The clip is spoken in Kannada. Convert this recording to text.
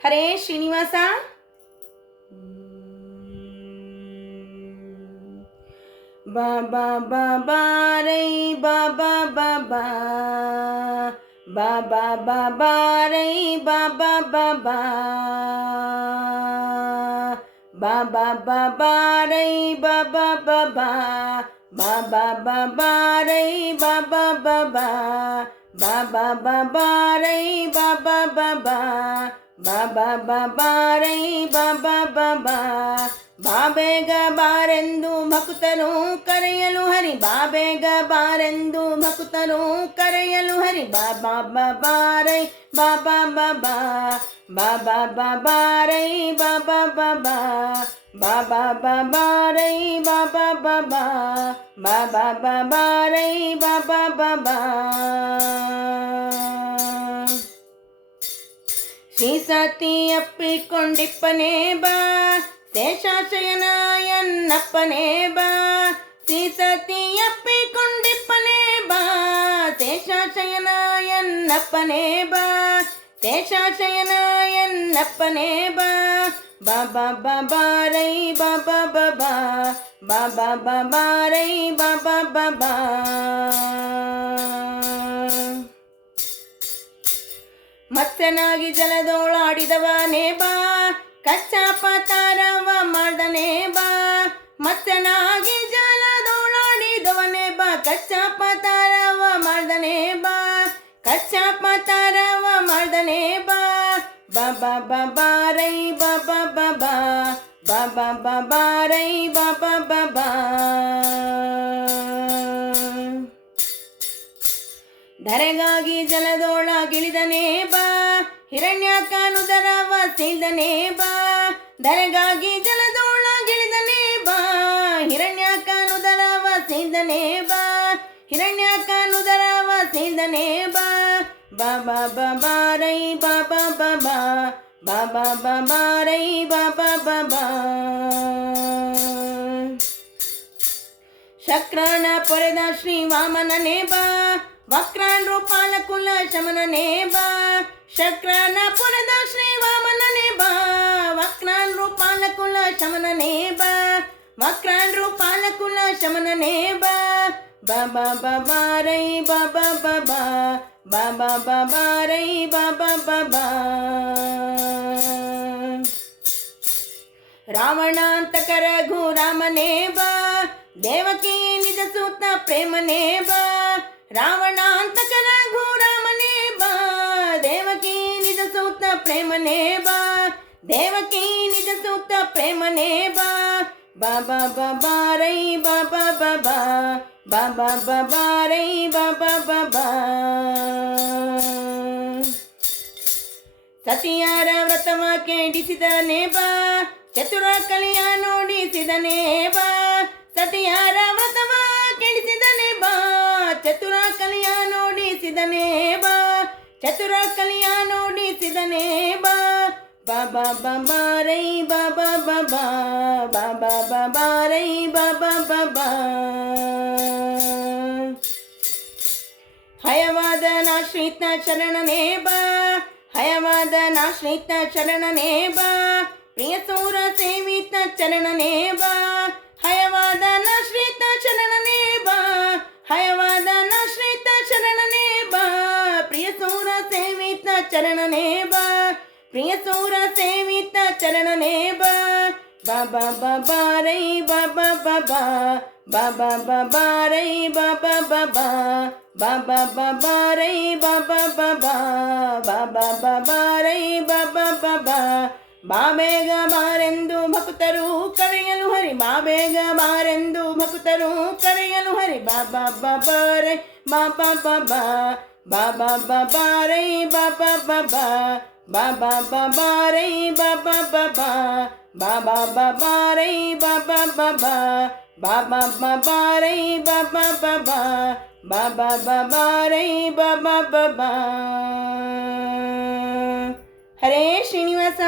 ಹರೇ ಶ್ರೀನಿವಾಸ. ಬಾಬಾ ಬಾಬಾ ರೈ ಬಾಬಾ ಬಾಬಾ ಬಾಬಾ ಬಾಬಾ ರೈ ಬಾಬಾ ಬಾಬಾ ಬಾಬಾ ಬಾಬಾ ರೈ ಬಾಬಾ ಬಾಬಾ ಬಾಬಾ ಬಾಬಾ ರೈ ಬಾಬಾ ಬಾಬಾ ಬಾಬಾ ಬಾಬಾ ರೈ ಬಾಬಾ ಬಾಬಾ ಬಾಬಾ ಬಾಬಾ ರೈ ಬಾಬಾ ಬಾಬಾ ಬಾಬೇಗ ಬಾರೆಂದು ಭಕ್ತರು ಕರೆಯಲು ಹರಿ ಬಾಬೇಗ ಬಾರೆಂದು ಭಕ್ತರು ಕರೆಯಲು ಹರಿ ಬಾಬಾ ಬಾಬಾ ರೈ ಬಾಬಾ ಬಾಬಾ ಬಾಬಾ ಬಾಬಾ ರೈ ಬಾಬಾ ಬಾಬಾ ಬಾಬಾ ಬಾಬಾ ರೈ ಬಾಬಾ ಬಾಬಾ ಬಾಬಾ ಬಾಬಾ ರೈ ಬಾಬಾ ಬಾಬಾ ಶ್ರೀ ಸತಿ ಅಪ್ಪಿಕೊಂಡಿಪ್ಪನೇ ಬಾ ಶೇಷಾಶಯನ ಎನ್ನಪ್ಪನೇ ಬಾ ಶ್ರೀ ಸತಿ ಅಪ್ಪಿಕೊಂಡಿಪ್ಪನೇ ಬಾ ಶೇಷಾಶಯನ ಎನ್ನಪ್ಪನೇ ಬಾ ಶೇಷಾಶಯನ ಎನ್ನಪ್ಪನೇ ಬಾ ಬಾಬಾ ಬಾಬಾ ರೈ ಬಾಬಾ ಬಾಬಾ ಬಾಬಾ ಬಾಬಾ ರೈ ಬಾಬಾ ಬಾಬಾ ಮತ್ಸ್ಯನಾಗಿ ಜಲದೋಳಾಡಿದವನೇ ಬಾ ಕಚ್ಚಾಪತಾರವ ಮಾಡ್ದನೇ ಬಾ ಮತ್ಸ್ಯನಾಗಿ ಜಲದೋಳಾಡಿದವನೇ ಬಾ ಕಚ್ಚಾಪತಾರವ ಮಾಡ್ದನೇ ಬಾ ಕಚ್ಚಾಪತಾರವ ಮಾಡ್ದನೇ ಬಾ ಬಾಬಾ ಬಾಬಾ ರೈ ಬಾಬಾ ಬಾಬಾ ಬಾಬಾ ಬಾಬಾ ರೈ ಬಾಬಾ ಬಾಬಾ ಧರೆಗಾಗಿ ಜಲದೊಳಗಿಳಿದನೇ ಬಾ ಹಿರಣ್ಯಾಕನುದರವ ಸೇದನೇ ಬಾ ಧರೆಗಾಗಿ ಜಲದೊಳಗಿಳಿದನೇ ಬಾ ಹಿರಣ್ಯಾಕನುದರವ ಸೇದನೇ ಬಾ ಹಿರಣ್ಯಾಕನುದರವ ಸೇದನೇ ಬಾ ಬಾಬಾ ಬಾಬಾ ರೈ ಬಾಬಾ ಬಾಬಾ ಬಾಬಾ ಬಾಬಾ ರೈ ಬಾಬಾ ಬಾಬಾ ಶಕ್ರನ ಪೊರೆದ ಶ್ರೀ ವಾಮನನೇ ಬಾ ವಕ್ರಾನ್ ರೂಪಾಲ ಕುಲ ಶಮನನೇ ಬಾ ಶಕ್ರನ ಪೊರೆದ ಶ್ರೀ ವಾಮನನೇ ಬಾ ವಕ್ರಾನ್ ರೂಪಾಲ ಕುಲ ಶಮನನೇ ಬಾ ವಕ್ರಾನ್ ರೂಪಾಲ ಕುಲ ಶಮನನೇ ಬಾ ಬಾಬಾ ಬಾಬಾ ರೈ ಬಾಬಾ ಬಾಬಾ ಬಾಬಾ ಬಾಬಾ ರೈ ಬಾಬಾ ಬಾಬಾ ರಾವಣಾಂತಕರ ಘೋರಾಮನೇ ಬಾ ದೇವಕಿ ನಿಜ ಸೂತ ಪ್ರೇಮನೇ ಬಾ ರಾವಣಾಂತಕರ ಘೋರಾಮನೇ ಬಾ ದೇವಕಿ ನಿಜ ಸೂತ ಪ್ರೇಮನೇ ಬಾ ದೇವಕಿ ನಿಜ ಸೂತ ಪ್ರೇಮನೇ ಬಾ ಬಾಬಾ ಬಾಬಾ ರೈ ಬಾಬಾ ಬಾಬಾ ಬಾಬಾ ಬಾಬಾ ರೈ ಬಾಬಾ ಬಾಬಾ ಸತಿಯಾರ ವ್ರತವ ಕೆಡಿಸಿದನೇ ಬಾ ಚತುರ ಕಲಿಯ ನೋಡಿಸಿದನೇ ಬಾ ಸತಿಯಾರ ವ್ರತವ ಕೆಡಿಸಿದನೇ ಬಾ ಚತುರ ಕಲಿಯ ನೋಡಿಸಿದನೇ ಬಾ ಚತುರ ಕಲಿಯ ನೋಡಿಸಿದನೇ ಬಾ ಬಾಬಾ ಬಾಬಾ ರೈ ಬಾಬಾ ಬಾಬಾ ಬಾಬಾ ಬಾಬಾ ರೈ ಬಾಬಾ ಬಾಬಾ ಹಯವಾದ ನಾಶ್ರಿತ ಶರಣನೇ ಬಾ ಹಯವಾದ ನಾಶ್ರಿತ ಶರಣನೇ ಬಾ ಪ್ರಿಯ ಸೂರ ಸೇವಿತ ಚರಣನೇ ಬಾ ಹಯವಾದ ನಾಶ್ರಿತ ಶರಣನೇ ಬಾ ಹಯವಾದ ನಾಶ್ರಿತ ಶರಣನೇ ಬಾ ಪ್ರಿಯ ಸೂರ ಸೇವಿತ ಚರಣನೇ ಬಾ ಪ್ರಿಯ ಸೂರ ಸೇವಿತ ಚರಣನೇ ಬಾ ಬಾಬಾ ಬಾಬಾ ರೈ ಬಾಬಾ ಬಾಬಾ ಬಾಬಾ ಬಾಬಾ ರೈ ಬಾಬಾ ಬಾಬಾ ಬಾಬಾ ಬಾಬಾ ರೈ ಬಾಬಾ ಬಾಬಾ ಬಾಬಾ ಬಾಬಾ ರೈ ಬಾಬಾ ಬಾಬಾ ಬಾಬೇಗ ಬಾರೆಂದು ಭಕ್ತರು ಕರೆಯಲು ಹರಿ ಬಾಬೇಗ ಬಾರೆಂದು ಭಕ್ತರು ಕರೆಯಲು ಹರಿ ಬಾಬಾ ಬಾಬಾ ರೈ ಬಾಬಾ ಬಾಬಾ ಬಾಬಾ ಬಾಬಾ ರೈ ಬಾಬಾ ಬಾಬಾ ಬಾಬಾ ಬಾಬಾ ರೈ ಬಾಬಾ ಬಾಬಾ ಬಾಬಾ ಬಾಬಾ ರೈ ಬಾಬಾ ಬಾಬಾ ಬಾಬಾ ಬಾಬಾ ರೈ ಬಾಬಾ ಬಾಬಾ ಬಾಬಾ ಬಾಬಾ ರೈ ಬಾಬಾ ಬಾಬಾ. ಹರೇ ಶ್ರೀನಿವಾಸ.